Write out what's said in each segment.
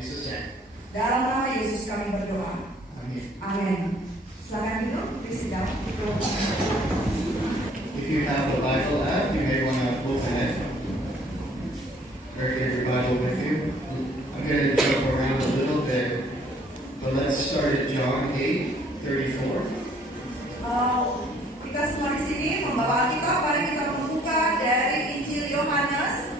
Jesus' name. Dalam nama Yesus kami berdoa. Amin. Amin. Silakan duduk, please sit down. If you have the Bible app, you may want to open it. Or get your Bible with you. I'm going to jump around a little bit, but let's start at John 8:34. Kita semua di sini membawa kita, mari kita membuka dari Injil Yohanes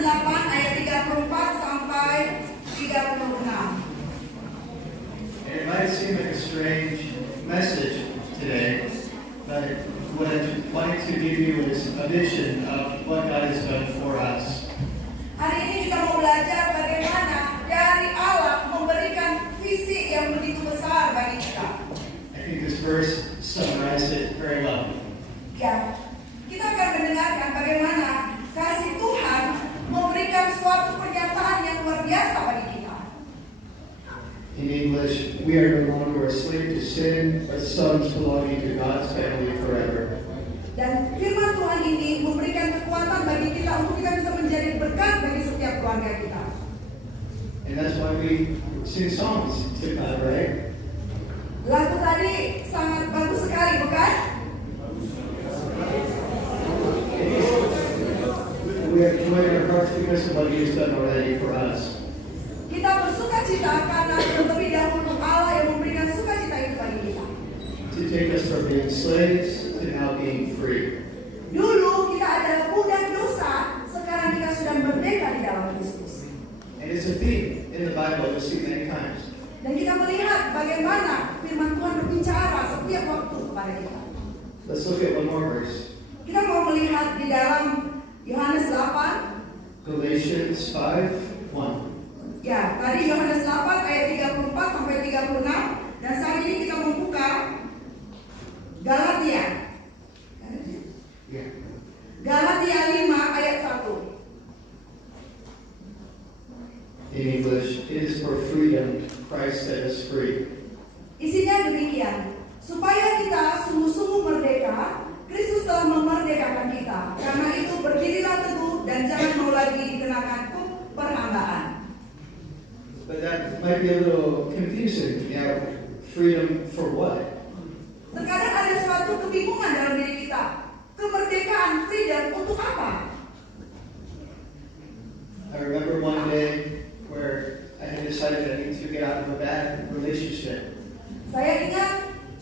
8 ayat 34 sampai 36. And it might seem like a strange message today, but what I wanted to give you is a vision of what God has done for us. Hari ini kita mau belajar bagaimana dari Allah memberikan visi yang begitu besar bagi kita. I think this verse summarized it very well. Ya, kita akan mendengarkan bagaimana kasih Tuhan memberikan suatu pernyataan yang luar biasa bagi kita. In English, we are no longer a slave to sin, but sons belonging to God's family forever. Dan firman Tuhan ini memberikan kekuatan bagi kita untuk kita bisa menjadi berkat bagi setiap keluarga kita. And that's why we sing songs to God, right? Lagu tadi sangat bagus sekali, bukan? We have joy in our hearts because of what He has done already for us. Kita bersuka cita karena terlebih dahulu Allah yang memberikan sukacita itu bagi kita. To take us from being slaves to now being free. Dulu kita adalah budak dosa, sekarang kita sudah merdeka di dalam Kristus. And it's a theme in the Bible you'll see many times. Dan kita melihat bagaimana firman Tuhan berbicara setiap waktu kepada kita. Let's look at one more verse. Kita mau melihat di dalam Yohanes 8. Galatians 5:1. Ya, tadi Yohanes 8 ayat 34 sampai 36. Dan saat ini kita membuka Galatia. Yeah. Galatia 5 ayat 1. In English, it is for freedom Christ set us free. Isinya demikian, supaya kita sungguh-sungguh merdeka, Kristus telah memerdekakan kita. Karena itu berdirilah teguh dan jangan mau lagi dikenakan perhambaan. But that might be a little confusing. Now, freedom for what? Terkadang ada suatu kebingungan dalam diri kita. Kemerdekaan, freedom untuk apa? I remember one day where I had decided I need to get out of a bad relationship. Saya ingat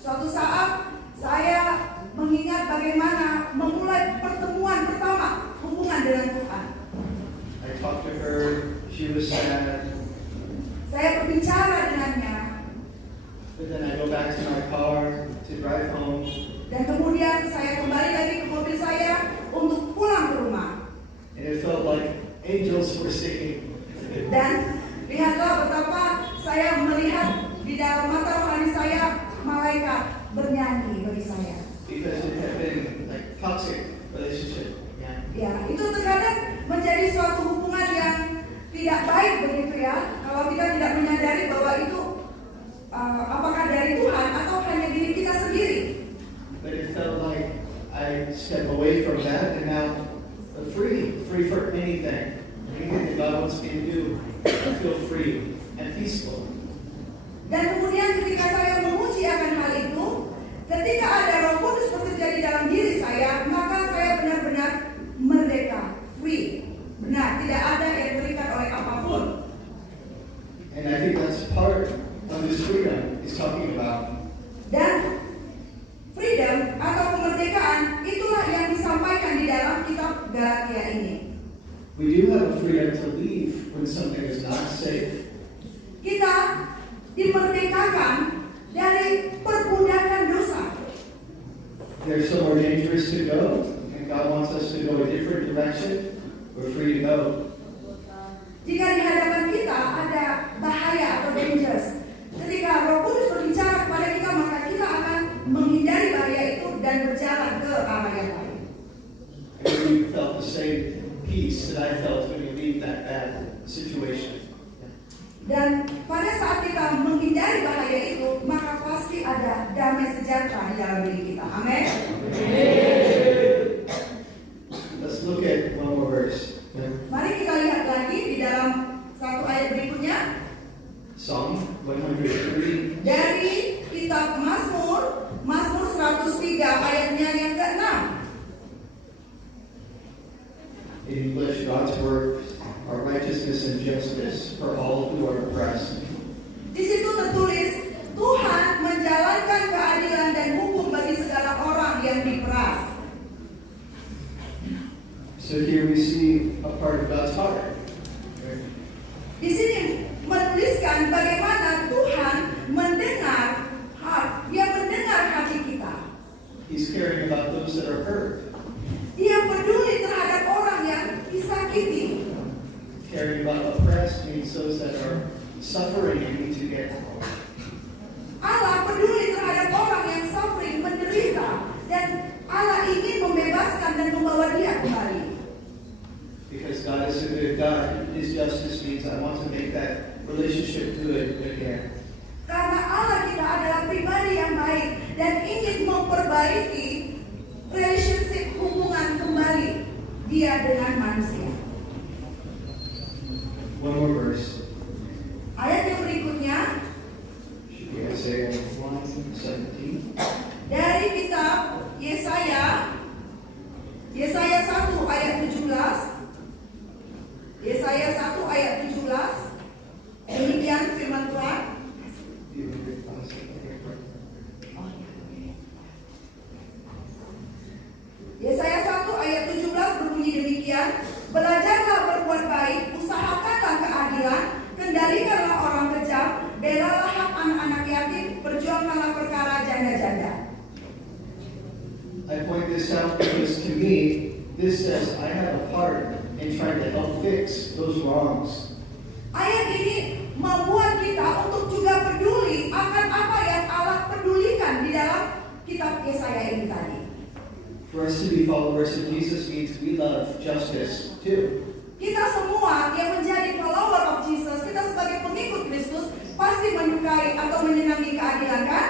suatu saat saya mengingat bagaimana memulai pertemuan pertama hubungan dengan Tuhan. I talked to her, she was sad, Saya berbicara dengannya but then I go back to my car to drive home, dan kemudian saya kembali lagi ke mobil saya untuk pulang ke rumah. and it felt like angels were singing. Dan lihatlah betapa saya melihat di dalam mata rohani saya malaikat bernyanyi bagi saya. Because it had been like toxic relationship. Yeah. Ya, itu terkadang menjadi suatu hubungan yang tidak baik begitu ya. Kalau kita tidak menyadari bahwa itu apakah dari Tuhan atau hanya diri kita sendiri. But it felt like I stepped away from that and now I'm free for anything. Anything that God wants me to do, I feel free and peaceful. Dan kemudian ketika saya memuji akan hal itu, ketika ada Roh Kudus bekerja di dalam diri saya, maka saya benar-benar merdeka, free. Benar, tidak ada yang terikat oleh apapun. And I think that's part of this freedom he's talking about. Dan freedom atau kemerdekaan itulah yang disampaikan di dalam kitab Galatia ini. We do have a freedom to leave when something is not safe. Kita dimerdekakan dari perbudakan dosa. There's somewhere dangerous to go, and God wants us to go a different direction. We're free to go. Jika di hadapan kita ada bahaya atau dangerous, ketika Roh Kudus berbicara kepada kita, maka kita akan menghindari bahaya itu dan berjalan ke arah yang lain. And you felt the same peace that I felt when you leave that bad situation. Dan pada saat kita menghindari bahaya itu, maka pasti ada damai sejahtera di dalam diri kita. Amin. Let's look at one more verse. Mari kita lihat lagi In English, God's works are righteousness and justice for all who are oppressed. Di situ tertulis, Tuhan menjalankan keadilan dan hukum bagi segala orang yang diperas. So here we see a part of God's heart. Di sini menuliskan bagaimana Tuhan Dia mendengar hati kita. He's caring about those that are hurt. Dia peduli terhadap orang yang disakiti. Caring about oppressed means those that are suffering and need to get Allah peduli terhadap orang yang suffering, menderita, dan Allah ingin membebaskan dan membawa dia kembali. because God is a good God. His justice means I want to make that relationship good again. Karena Allah kita adalah pribadi yang baik dan ingin memperbaiki relationship hubungan kembali dia dengan manusia. One more verse. Ayat yang berikutnya Should be Isaiah 1:17. dari kitab Yesaya 1 ayat 17. Yesaya 1 ayat 17. Demikian firman Tuhan. Yesaya 1 ayat 17 berbunyi demikian, belajarlah berbuat baik, usahakanlah keadilan, kendalikanlah orang kejam, belalah hak anak-anak yatim, perjuangkanlah perkara janda-janda. I point this out because to me, this says I have a part in trying to help fix those wrongs. Ayat ini membuat kita untuk juga peduli akan apa yang Allah pedulikan di dalam kitab Yesaya ini tadi. For us to be followers of Jesus means we love justice too. Kita semua yang menjadi follower of Jesus, kita sebagai pengikut Kristus pasti menyukai atau menyenangi keadilan, kan?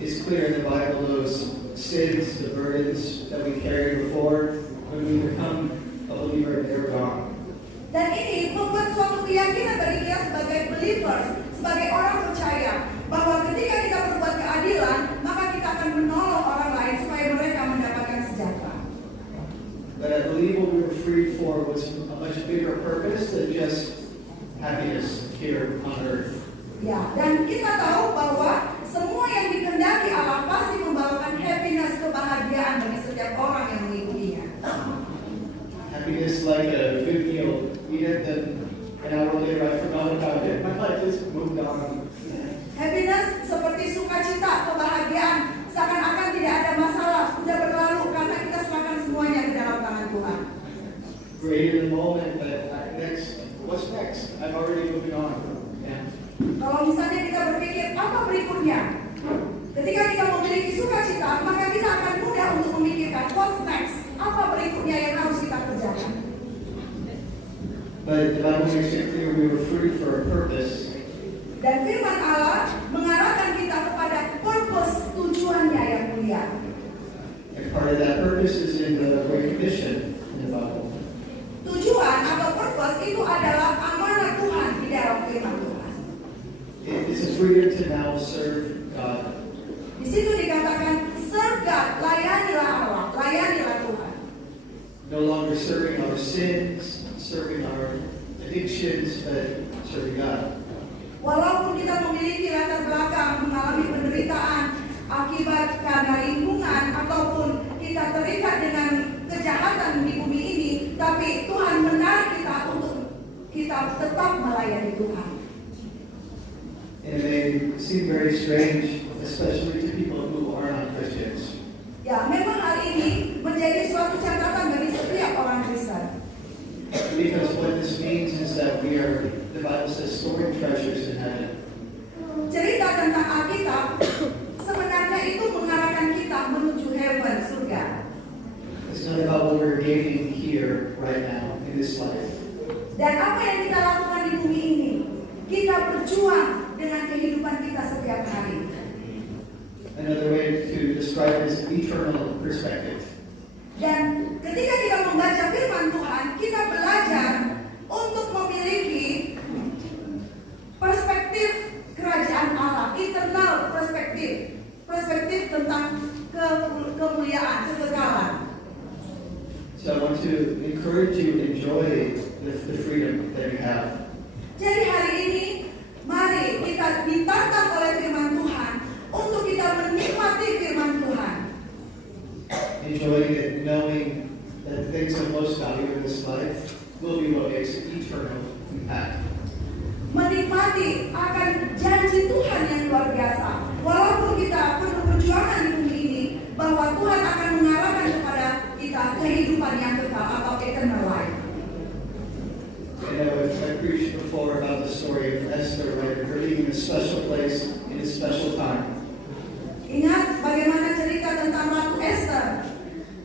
It's clear in the Bible those sins, the burdens that we carried before, when we become a believer, they're gone. Dan ini membuat suatu keyakinan bagi kita sebagai believers, sebagai orang percaya, bahwa ketika kita berbuat keadilan, maka kita akan menolong orang lain supaya mereka mendapatkan sejahtera. But I believe what we were freed for was a much bigger purpose than just happiness here on earth. Ya, dan kita tahu bahwa semua yang dikehendaki Allah pasti membawakan happiness, kebahagiaan bagi setiap orang yang mengikutinya. Happiness like a good meal. Eat it, then an hour later I forgot about it. My life has moved on. Happiness seperti sukacita, kebahagiaan, seakan-akan tidak ada masalah, sudah berlalu karena kita serahkan semuanya ke dalam tangan Tuhan. Great in the moment, but what's next? I'm already moving on. Yeah. Kalau misalnya kita berpikir apa berikutnya, ketika kita memiliki sukacita, maka kita akan mudah untuk memikirkan what's next, apa berikutnya yang harus kita kerjakan. But the Bible makes it clear we were free for a purpose. Dan firman Allah mengarahkan kita kepada purpose, tujuannya yang mulia. And part of that purpose is in the Great Commission in the Bible. Tujuan atau purpose itu adalah amanah Tuhan di dalam firman Tuhan. It's a freedom to now serve God. Di situ dikatakan serve God, layanilah Allah, layanilah Tuhan. No longer serving our sins, serving our addictions, but serving God. Walaupun kita memiliki latar belakang mengalami penderitaan akibat karena lingkungan ataupun kita terikat dengan kejahatan di bumi ini, tapi Tuhan menarik kita untuk kita tetap melayani Tuhan. And it may seem very strange, especially to people who are not Christians. Ya, memang hal ini menjadi suatu catatan bagi setiap orang Kristen. Because what this means is that we are, the Bible says, storing treasures in heaven. Cerita tentang Alkitab sebenarnya itu mengarahkan kita menuju heaven, surga. It's not about what we're gaining here, right now, in this life. Dan apa yang kita lakukan di bumi ini, kita berjuang dengan kehidupan kita setiap hari. Another way to describe it is eternal perspective. Dan ketika kita membaca firman Tuhan, kita belajar untuk memiliki perspektif kerajaan Allah, eternal perspektif, perspektif tentang kemuliaan Tuhan kekekalan. So I want to encourage you to enjoy the freedom that you have. Jadi hari ini, mari kita ditantang oleh firman Tuhan untuk kita menikmati firman Tuhan. Enjoying it, knowing that the things that most value in this life will be what makes an eternal impact. Menikmati akan janji Tuhan yang luar biasa. Walaupun kita perlu perjuangan di bumi ini, bahwa Tuhan akan mengarahkan kepada kita kehidupan yang kekal atau eternal life. I know I've preached before about the story of Esther, right? Her being in a special place in a special time. Ingat bagaimana cerita tentang Ratu Esther.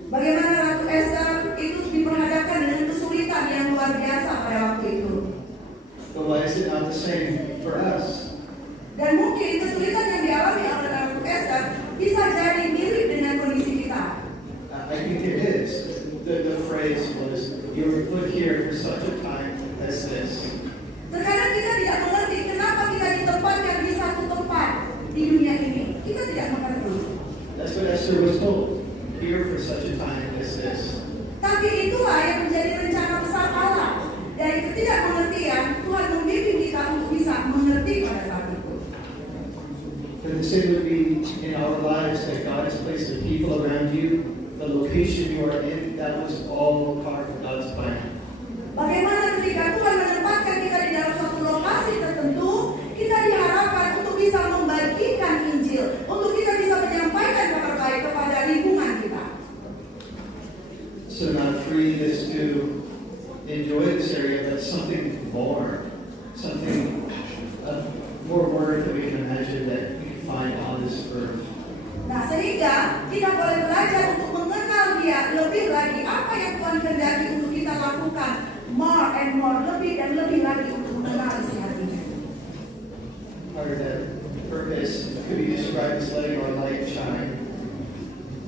Bagaimana Ratu Esther itu diperhadapkan dengan kesulitan yang luar biasa pada waktu itu. But why is it not the same for us? Dan mungkin kesulitan yang dialami oleh Ratu Esther bisa jadi mirip dengan kondisi kita. I think it is. The phrase was, you were put here for such a time as this. Terkadang kita tidak mengerti kenapa kita ditempatkan di satu tempat di dunia ini. Kita tidak mengerti. That's what Esther was told. Here for such a time as this. Tapi itulah yang menjadi rencana besar Allah. Dari ketidakmengertian, Tuhan membimbing kita untuk bisa mengerti pada saat itu. And the same would be in our lives, that God has placed the people around you, the location you are in, that was all part of God's plan. Bagaimana ketika Tuhan menempatkan kita di dalam suatu lokasi tertentu, kita diharapkan untuk bisa membagikan Injil, untuk kita bisa menyampaikan kabar baik kepada lingkungan kita. So not free just to enjoy this area, but something more, something more worth that we can imagine that we can find on this earth. Nah, sehingga kita boleh belajar untuk mengenal Dia lebih lagi, apa yang Tuhan kehendaki untuk kita lakukan, more and more, lebih dan lebih lagi untuk mengenal isi hatinya. Part of that purpose could be described as letting our light shine.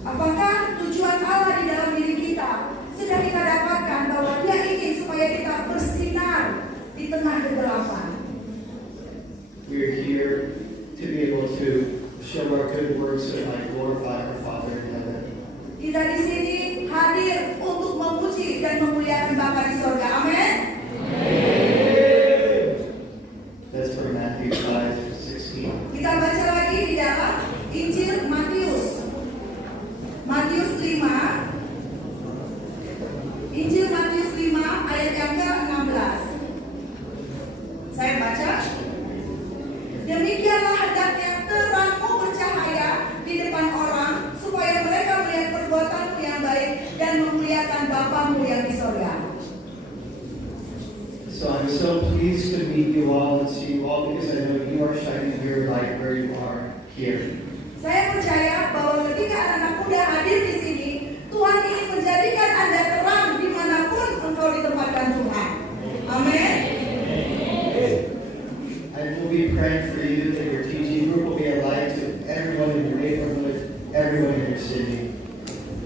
Apakah tujuan Allah di dalam diri kita sudah kita dapatkan bahwa Dia ingin supaya kita bersinar di tengah kegelapan? We are here to be able to show our good works that might glorify our Father in heaven. Kita di sini hadir untuk memuji dan memuliakan Bapa di surga. Amin. That's from Matthew 5:16. Kita baca lagi di dalam Injil Matius. Matius 5. Injil Matius 5 ayat yang ke-16. Saya baca. Demikianlah hendaknya terangmu bercahaya di depan orang, supaya mereka melihat perbuatanmu yang baik dan memuliakan Bapamu yang di surga. So I'm so pleased to meet you all and see you all, because I know you are shining your light where you are here. Saya percaya bahwa ketika anak-anak muda hadir di sini, Tuhan ingin menjadikan Anda terang dimanapun engkau ditempatkan Tuhan. Amin. I will be praying for you that your teaching group will be a light to everyone in your neighborhood, everyone in your city.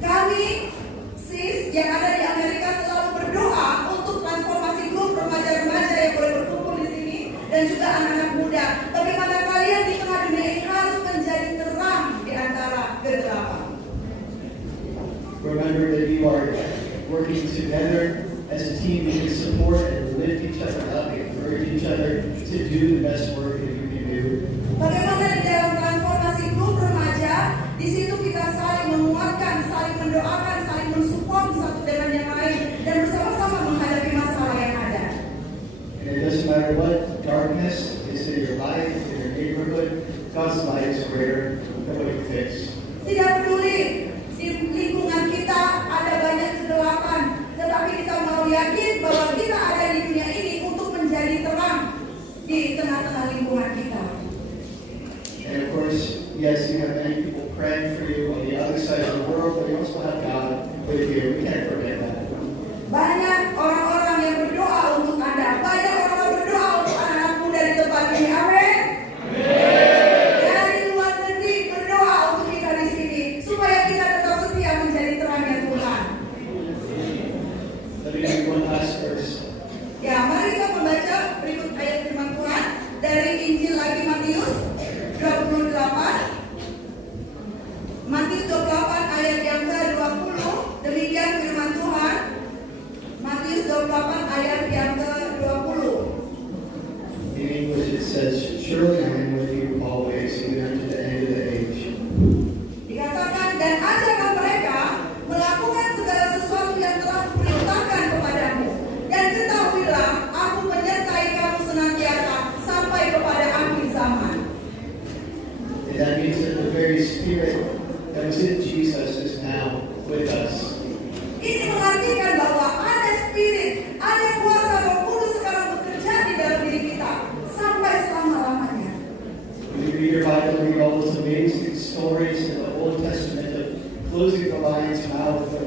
Kami, sis yang ada di Amerika, selalu berdoa untuk transformasi grup remaja-remaja yang boleh berkumpul di sini dan juga anak-anak muda. Bagaimana kalian di tengah dunia ini harus menjadi terang di antara kegelapan. Remember that you are working together as a team. You can support and lift each other up, encourage each other to do the best work that you can do. Bagaimana di dalam transformasi grup remaja, di situ kita saling menguatkan, saling mendoakan, saling mensupport satu dengan yang lain, dan bersama-sama menghadapi masalah yang ada. And it doesn't matter what darkness is in your life, in your neighborhood, God's light is greater than what you fix. Tidak peduli di lingkungan kita ada banyak kegelapan, tetapi kita mau yakin bahwa kita ada di dunia ini untuk menjadi terang di tengah-tengah lingkungan kita. And of course, yes, you have many people praying for you on the other side of the world, but you also have God with you. We can't forget that. Banyak orang-orang yang berdoa untuk Anda, banyak orang berdoa untuk anak-anak muda di tempat ini. Amin. Dari luar negeri berdoa untuk kita di sini, supaya kita tetap setia menjadi terangnya Tuhan. Let me read one last verse. Ya, mari kita membaca berikut ayat firman Tuhan dari Injil lagi Matius 28. Matius 28 ayat yang ke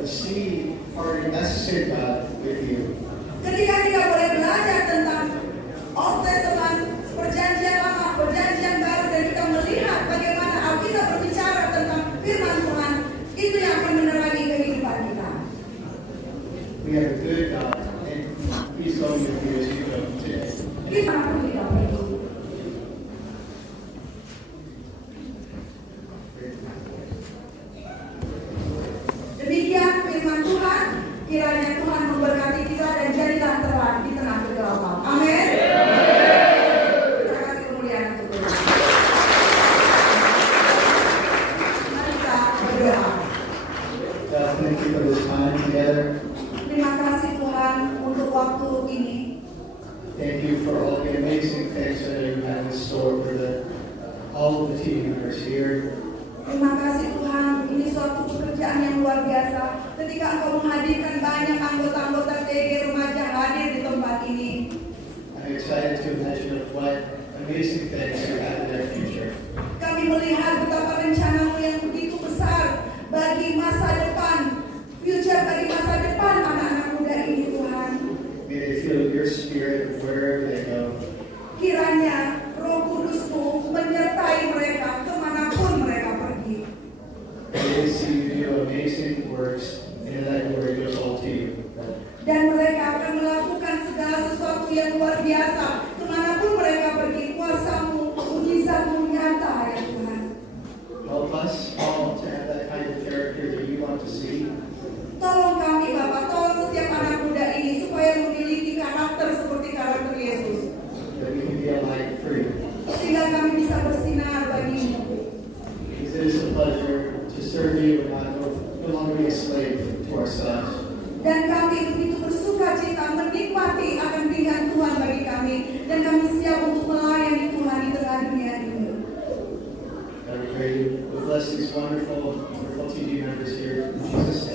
see our necessary God with you. Ketika kita boleh belajar tentang Old Testament, perjanjian lama, perjanjian baru, dan kita melihat bagaimana Alkitab berbicara tentang firman Tuhan, itu yang akan menerangi kehidupan kita. We have a good God, and He's going with you as you go today. Dimanapun kita pergi. Demikian firman Tuhan, kiranya Tuhan memberkati kita dan jadilah terang di tengah kegelapan. Amin. Terima kasih kemuliaan untuk Tuhan. Mari kita berdoa. God, thank you for this time together. Terima kasih Tuhan untuk waktu ini. Thank you for all the amazing things that you have in store for all of the team members here. Terima kasih Tuhan, ini suatu pekerjaan yang luar biasa ketika Engkau menghadirkan banyak anggota-anggota TG remaja hadir di tempat ini. I'm excited to imagine what amazing things you have in their future. Kami melihat betapa rencanamu yang begitu besar bagi masa depan, future bagi masa depan anak-anak muda ini Tuhan. May they feel your spirit wherever they go. Kiranya Roh Kudus-Mu menyertai mereka kemanapun mereka pergi. May they see you do amazing works, and that glory goes all to you. Dan mereka akan melakukan segala sesuatu yang luar biasa kemanapun mereka pergi. Kuasa-Mu, mujizat-Mu nyata ya Tuhan. Help us all to have that kind of character that you want to see. Tolong kami Bapak, tolong setiap anak muda ini supaya memiliki karakter seperti karakter Yesus. That we can be a light for you. Sehingga kami bisa bersinar bagimu. Because it is a pleasure to serve you and no longer be a slave to ourselves. Dan kami begitu bersuka cita menikmati akan pilihan Tuhan bagi kami. Dan kami siap untuk melayani Tuhan di tengah dunia ini. God, we pray you will bless these wonderful, wonderful TV members here. In Jesus'